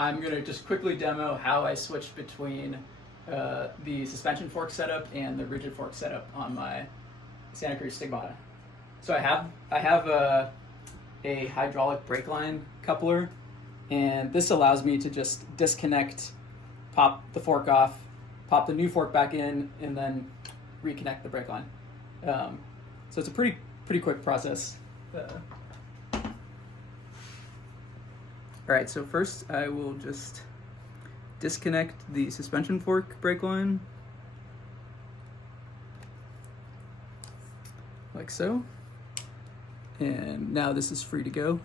I'm going to just quickly demo how I switched between the suspension fork setup and the rigid fork setup on my Santa Cruz Stigmata. So I have a hydraulic brake line coupler, and this allows me to just disconnect, pop the fork off, pop the new fork back in, and then reconnect the brake line. So it's a pretty quick process. All right, so first I will just disconnect the suspension fork brake line, like so. And now this is free to go.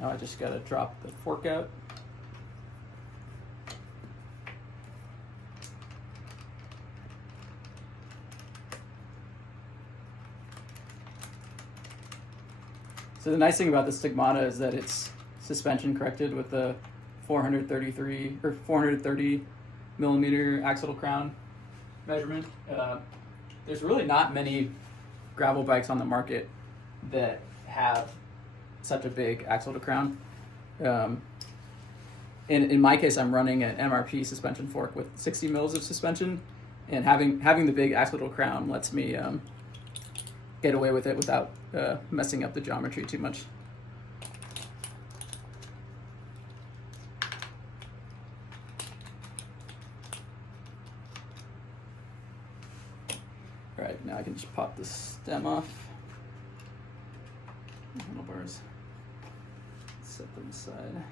Now I just gotta drop the fork out. So the nice thing about the Stigmata is that it's suspension corrected with the 433 or 430 millimeter axle crown measurement. There's really not many gravel bikes on the market that have such a big axle to crown. In my case, I'm running an MRP suspension fork with 60 mils of suspension, and having the big axle to crown lets me get away with it without messing up the geometry too much. All right, now I can just pop the stem off. Handlebars, set them aside.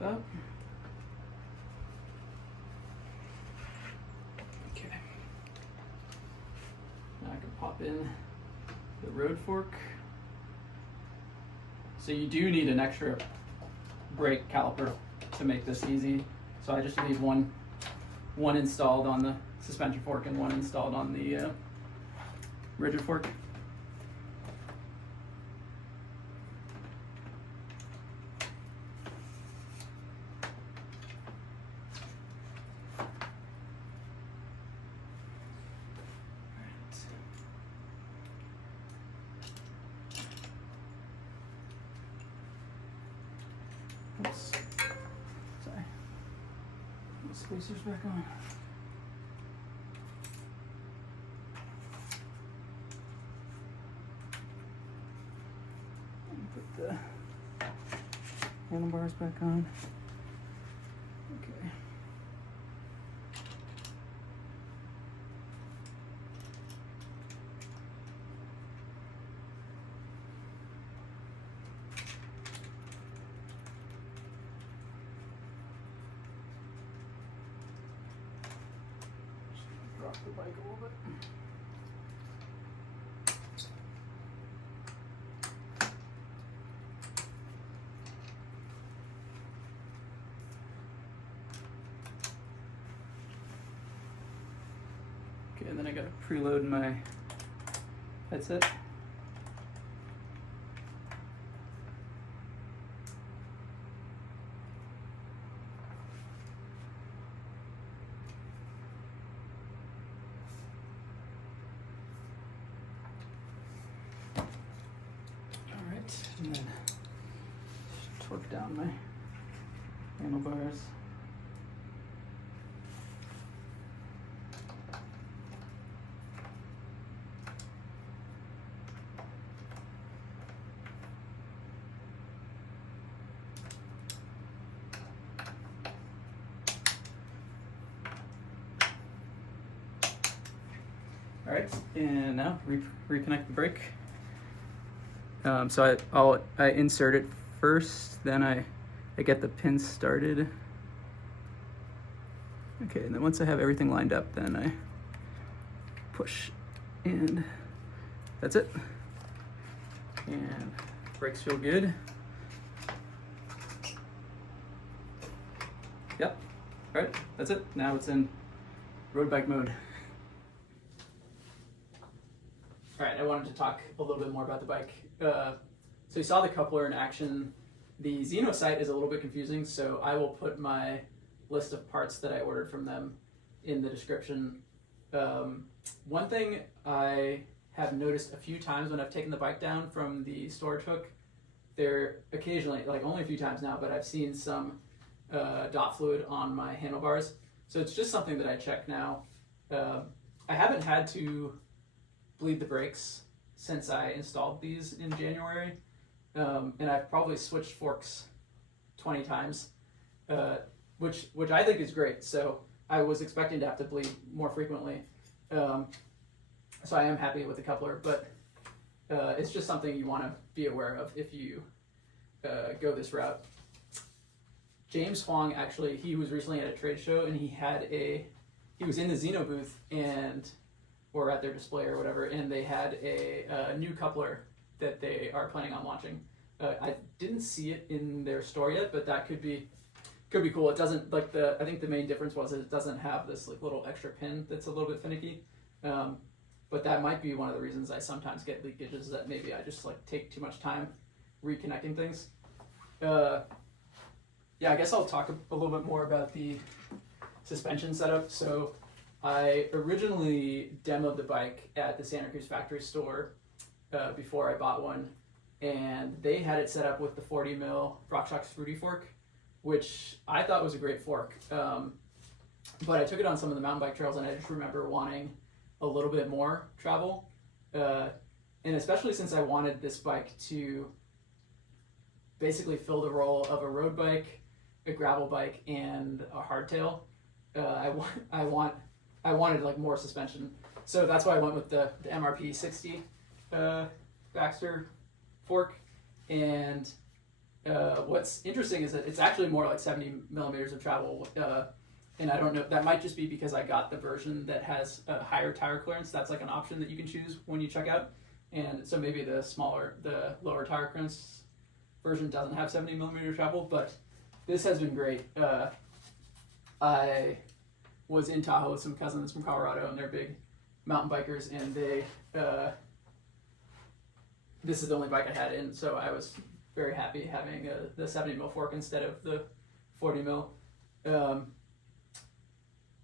Up. Okay. Now I can pop in the road fork. So you do need an extra brake caliper to make this easy. So I just leave one installed on the suspension fork and one installed on the rigid fork. Oops. Sorry. Put the spacers back on. And put the handlebars back on. Okay. Drop the bike a little bit. Okay, and then I gotta preload my headset. And then torque down my handlebars. All right, and now reconnect the brake. So I insert it first, then I get the pins started. Okay, and then once I have everything lined up, then I push, and that's it. And brakes feel good. Yep, all right, that's it. Now it's in road bike mode. All right, I wanted to talk a little bit more about the bike. So you saw the coupler in action. The Zeno site is a little bit confusing, so I will put my list of parts that I ordered from them in the description. One thing I have noticed a few times when I've taken the bike down from the storage hook, there occasionally, like only a few times now, but I've seen some dot fluid on my handlebars. So it's just something that I check now. I haven't had to bleed the brakes since I installed these in January, and I've probably switched forks 20 times, which I think is great. So I was expecting to have to bleed more frequently, so I am happy with the coupler, but it's just something you want to be aware of if you go this route. James Huang, actually, he was recently at a trade show, and he was in the Zeno booth or at their display or whatever, and they had a new coupler that they are planning on launching. I didn't see it in their store yet, but that could be cool. It doesn't I think the main difference was that it doesn't have this like little extra pin that's a little bit finicky. But that might be one of the reasons I sometimes get leakages, is that maybe I just like take too much time reconnecting things. Yeah, I guess I'll talk a little bit more about the suspension setup. So I originally demoed the bike at the Santa Cruz factory store before I bought one, and they had it set up with the 40 mil RockShox Fruity fork, which I thought was a great fork. But I took it on some of the mountain bike trails, and I just remember wanting a little bit more travel, and especially since I wanted this bike to basically fill the role of a road bike, a gravel bike, and a hardtail. I wanted like more suspension, so that's why I went with the MRP 60 Baxter fork. And what's interesting is that it's actually more like 70 millimeters of travel, and I don't know, that might just be because I got the version that has a higher tire clearance. That's like an option that you can choose when you check out, and so maybe the lower tire clearance version doesn't have 70 millimeter travel, but this has been great. I was in Tahoe with some cousins from Colorado, and they're big mountain bikers, and this is the only bike I had in, so I was very happy having the 70 mil fork instead of the 40 mil.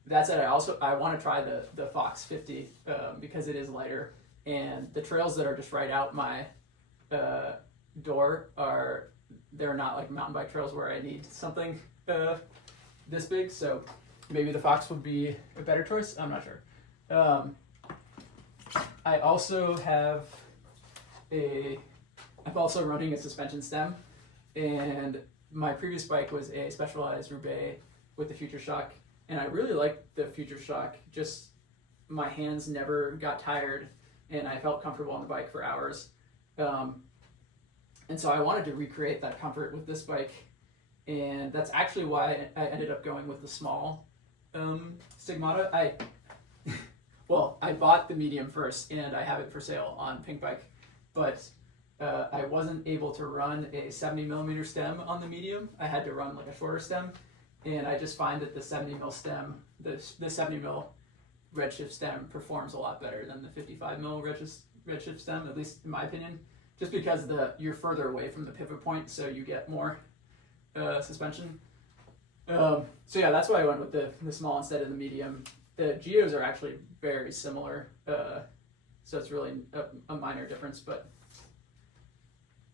That said, I want to try the Fox 50 because it is lighter, and the trails that are just right out my door they're not like mountain bike trails where I need something this big, so maybe the Fox would be a better choice. I'm not sure. I also have I'm also running a suspension stem, and my previous bike was a Specialized Roubaix with the Future Shock, and I really liked the Future Shock. Just my hands never got tired, and I felt comfortable on the bike for hours. And so I wanted to recreate that comfort with this bike, and that's actually why I ended up going with the small Stigmata. I bought the medium first, and I have it for sale on Pink Bike, but I wasn't able to run a 70 millimeter stem on the medium. I had to run like a shorter stem, and I just find that the 70 mil stem, the 70 mil redshift stem performs a lot better than the 55 mil redshift stem, at least in my opinion, just because you're further away from the pivot point, so you get more suspension. So yeah, that's why I went with the small instead of the medium. The geos are actually very similar, so it's really a minor difference, but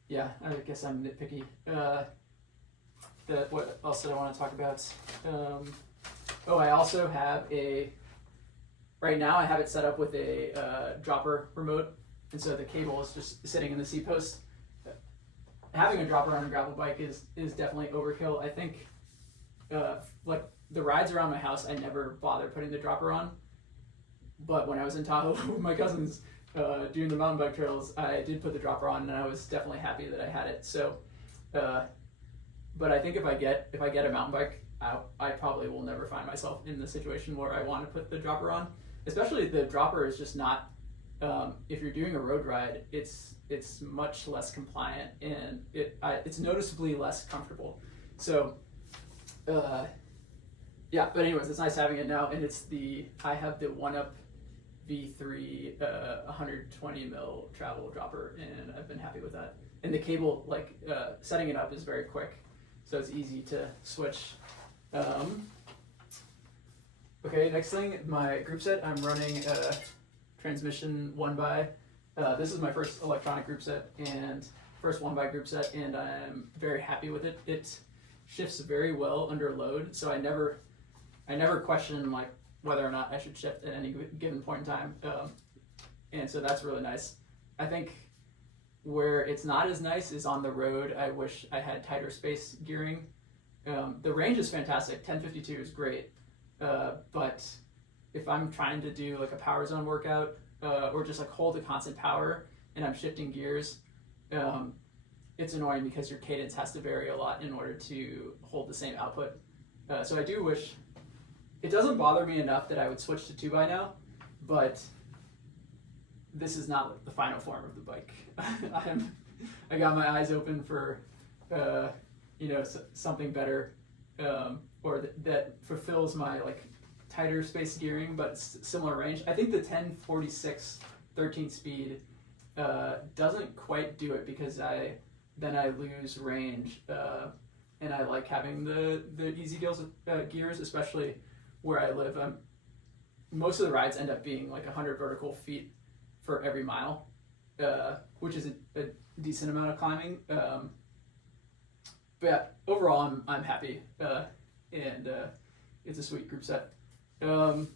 yeah, I guess I'm nitpicky. What else did I want to talk about? I also have right now I have it set up with a dropper remote, and so the cable is just sitting in the seat post. Having a dropper on a gravel bike is definitely overkill. I think like the rides around my house, I never bother putting the dropper on, but when I was in Tahoe with my cousins doing the mountain bike trails, I did put the dropper on, and I was definitely happy that I had it. So, but I think if I get a mountain bike, I probably will never find myself in the situation where I want to put the dropper on. Especially the dropper is just not. If you're doing a road ride, it's much less compliant, and it's noticeably less comfortable. So, yeah. But anyways, it's nice having it now, and I have the 1UP V3 120 mil travel dropper, and I've been happy with that. And the cable, like setting it up is very quick, so it's easy to switch. Okay, next thing, my group set. I'm running a transmission 1x. This is my first electronic group set and first 1x group set, and I'm very happy with it. It shifts very well under load, so I never question like whether or not I should shift at any given point in time, and so that's really nice. I think where it's not as nice is on the road. I wish I had tighter space gearing. The range is fantastic. 1052 is great, but if I'm trying to do like a power zone workout or just like hold a constant power and I'm shifting gears, it's annoying because your cadence has to vary a lot in order to hold the same output. So I do wish. It doesn't bother me enough that I would switch to 2x now, but this is not the final form of the bike. I got my eyes open for something better, or that fulfills my like tighter space gearing but similar range. I think the 1046 13 speed doesn't quite do it because I lose range, and I like having the easy deals with gears, especially where I live. Most of the rides end up being like 100 vertical feet for every mile, which is a decent amount of climbing. But yeah, overall, I'm happy, and it's a sweet group set. Yeah,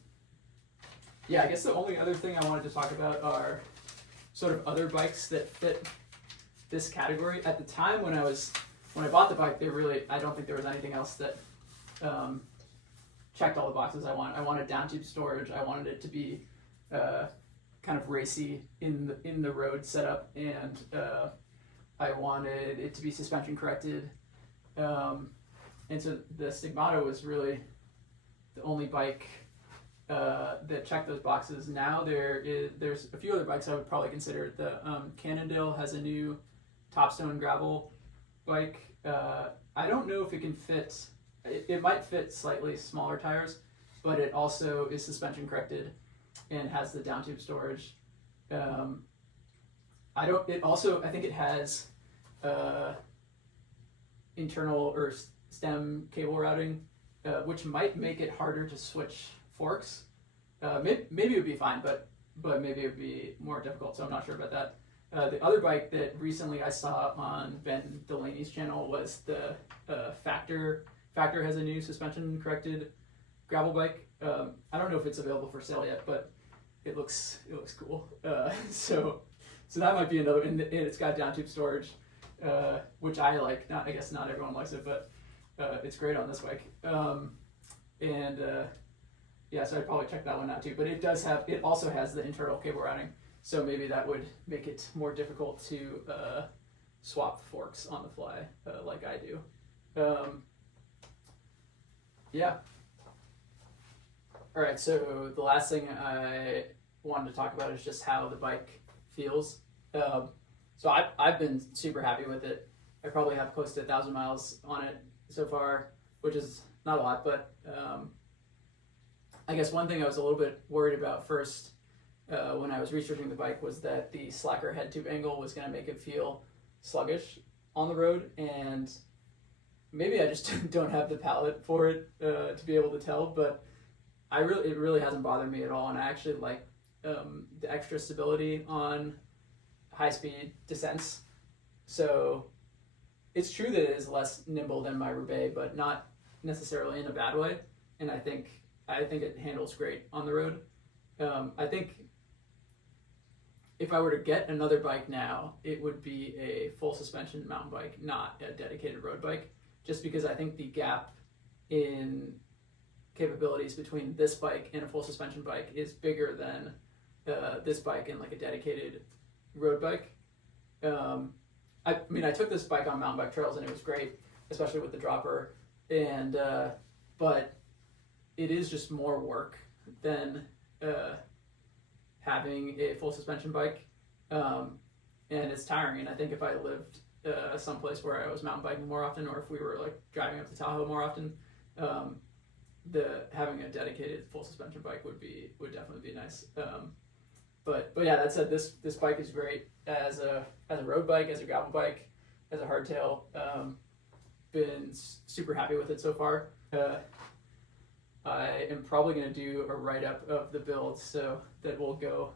I guess the only other thing I wanted to talk about are sort of other bikes that fit this category. At the time when I bought the bike, I don't think there was anything else that checked all the boxes I want. I wanted down tube storage. I wanted it to be kind of racy in the road setup, and I wanted it to be suspension corrected. And so the Stigmata was really the only bike that checked those boxes. Now there's a few other bikes I would probably consider. The Cannondale has a new Topstone gravel bike. I don't know if it can fit. It might fit slightly smaller tires, but it also is suspension corrected and has the down tube storage. I think it has internal or stem cable routing, which might make it harder to switch forks. Maybe it would be fine, but maybe it would be more difficult, so I'm not sure about that. The other bike that recently I saw on Ben Delaney's channel was the Factor. Factor has a new suspension corrected gravel bike. I don't know if it's available for sale yet, but it looks cool. So that might be another. And it's got down tube storage, which I like. I guess not everyone likes it, but it's great on this bike. Yeah, so I'd probably check that one out too. But it also has the internal cable routing, so maybe that would make it more difficult to swap forks on the fly like I do. Yeah. All right, so the last thing I wanted to talk about is just how the bike feels. So I've been super happy with it. I probably have close to 1,000 miles on it so far, which is not a lot, but I guess one thing I was a little bit worried about first when I was researching the bike was that the slacker head tube angle was going to make it feel sluggish on the road, and maybe I just don't have the palate for it to be able to tell, but it really hasn't bothered me at all, and I actually like the extra stability on high-speed descents. So it's true that it is less nimble than my Roubaix, but not necessarily in a bad way, and I think it handles great on the road. I think if I were to get another bike now, it would be a full suspension mountain bike, not a dedicated road bike, just because I think the gap in capabilities between this bike and a full suspension bike is bigger than this bike and like a dedicated road bike. I mean, I took this bike on mountain bike trails and it was great, especially with the dropper, and but it is just more work than having a full suspension bike, and it's tiring. And I think if I lived someplace where I was mountain biking more often, or if we were like driving up to Tahoe more often, having a dedicated full suspension bike would definitely be nice. but yeah, that said, this bike is great as a road bike, as a gravel bike, as a hardtail. Been super happy with it so far. I am probably going to do a write-up of the build, so that will go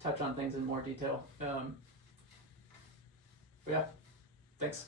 touch on things in more detail. But yeah, thanks.